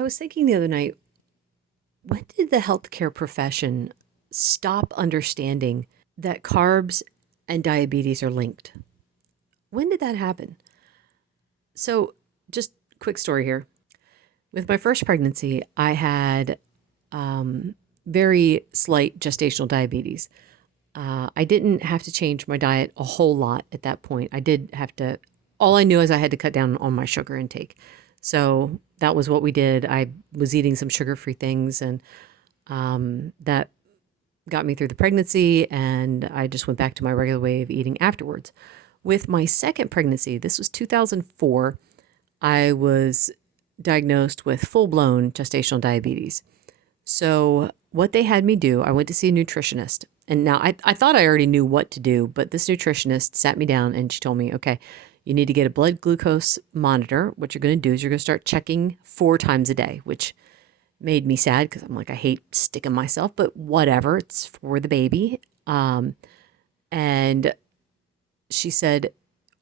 I was thinking the other night, when did the healthcare profession stop understanding that carbs and diabetes are linked? When did that happen? So, just quick story here. With my first pregnancy, I had very slight gestational diabetes. I didn't have to change my diet a whole lot at that point. I did have to, all I knew is I had to cut down on my sugar intake. So that was what we did. I was eating some sugar-free things, and that got me through the pregnancy, and I just went back to my regular way of eating afterwards. With my second pregnancy, this was 2004, I was diagnosed with full-blown gestational diabetes. So what they had me do, I went to see a nutritionist. And now I thought I already knew what to do, but this nutritionist sat me down and she told me, okay, you need to get a blood glucose monitor. What you're going to do is you're going to start checking 4 times a day, which made me sad because I'm like, I hate sticking myself, but whatever, it's for the baby. And she said,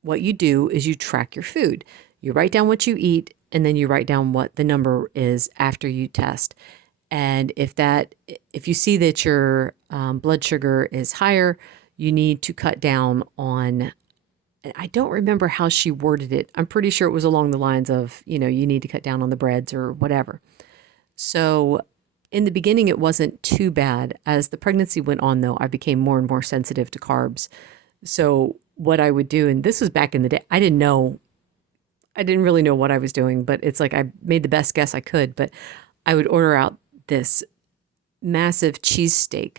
what you do is you track your food. You write down what you eat, and then you write down what the number is after you test. And if you see that your blood sugar is higher, you need to cut down on, and I don't remember how she worded it. I'm pretty sure it was along the lines of, you need to cut down on the breads or whatever. So in the beginning, it wasn't too bad. As the pregnancy went on, though, I became more and more sensitive to carbs. So what I would do, and this was back in the day, I didn't really know what I was doing, but it's like I made the best guess I could. But I would order out this massive cheesesteak,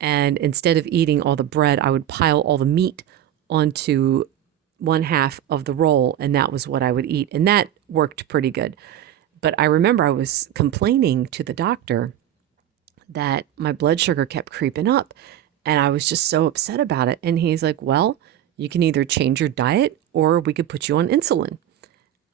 and instead of eating all the bread, I would pile all the meat onto one half of the roll, and that was what I would eat. And that worked pretty good. But I remember I was complaining to the doctor that my blood sugar kept creeping up, and I was just so upset about it. And he's like, well, you can either change your diet or we could put you on insulin.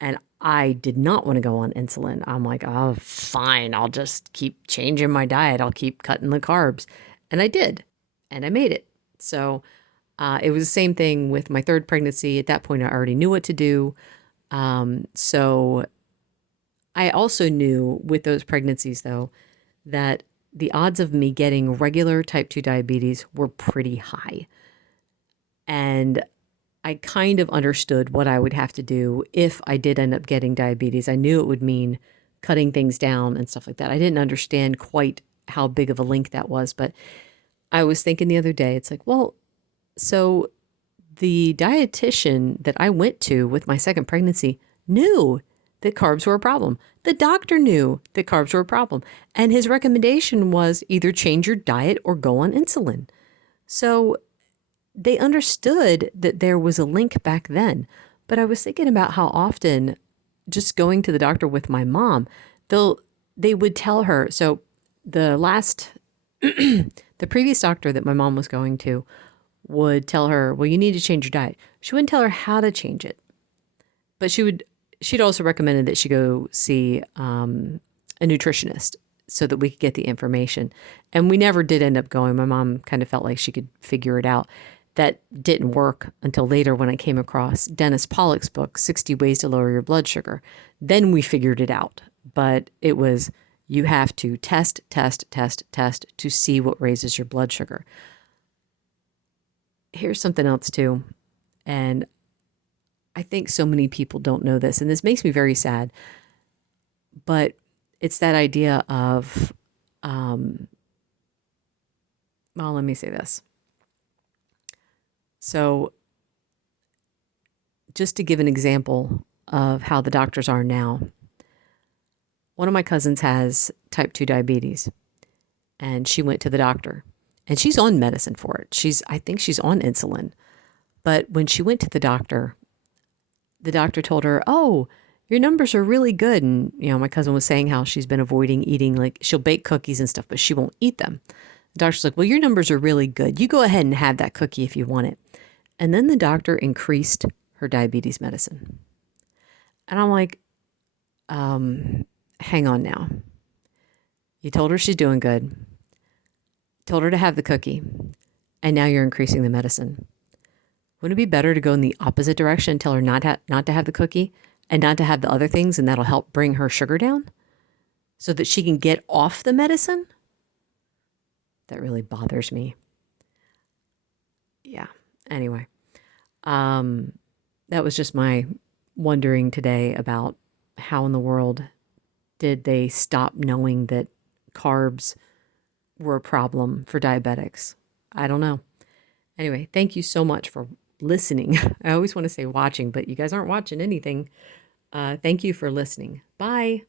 And I did not want to go on insulin. I'm like, oh, fine. I'll just keep changing my diet. I'll keep cutting the carbs. And I did. And I made it. So it was the same thing with my third pregnancy. At that point, I already knew what to do. So I also knew with those pregnancies, though, that the odds of me getting regular type 2 diabetes were pretty high. And I kind of understood what I would have to do if I did end up getting diabetes. I knew it would mean cutting things down and stuff like that. I didn't understand quite how big of a link that was, but I was thinking the other day, it's like, well, so the dietitian that I went to with my second pregnancy knew that carbs were a problem. The doctor knew that carbs were a problem. And his recommendation was either change your diet or go on insulin. So they understood that there was a link back then. But I was thinking about how often just going to the doctor with my mom, they would tell her. So the previous doctor that my mom was going to would tell her, well, you need to change your diet. She wouldn't tell her how to change it, but she'd also recommended that she go see a nutritionist so that we could get the information. And we never did end up going. My mom kind of felt like she could figure it out. That didn't work until later when I came across Dennis Pollock's book, 60 Ways to Lower Your Blood Sugar. Then we figured it out. But it was, you have to test to see what raises your blood sugar. Here's something else too. And I think so many people don't know this, and this makes me very sad. But it's that idea of, well, let me say this. So just to give an example of how the doctors are now, one of my cousins has type 2 diabetes, and she went to the doctor, and she's on medicine for it. I think she's on insulin. But when she went to the doctor told her, oh, your numbers are really good. And, my cousin was saying how she's been avoiding eating, like she'll bake cookies and stuff, but she won't eat them. The doctor's like, well, your numbers are really good. You go ahead and have that cookie if you want it. And then the doctor increased her diabetes medicine. And I'm like, hang on now. You told her she's doing good, told her to have the cookie, and now you're increasing the medicine. Wouldn't it be better to go in the opposite direction and tell her not to have the cookie and not to have the other things, and that'll help bring her sugar down? so that she can get off the medicine? That really bothers me. Yeah. Anyway, that was just my wondering today about how in the world did they stop knowing that carbs were a problem for diabetics? I don't know. Anyway, thank you so much for listening. I always want to say watching, but you guys aren't watching anything. Thank you for listening. Bye.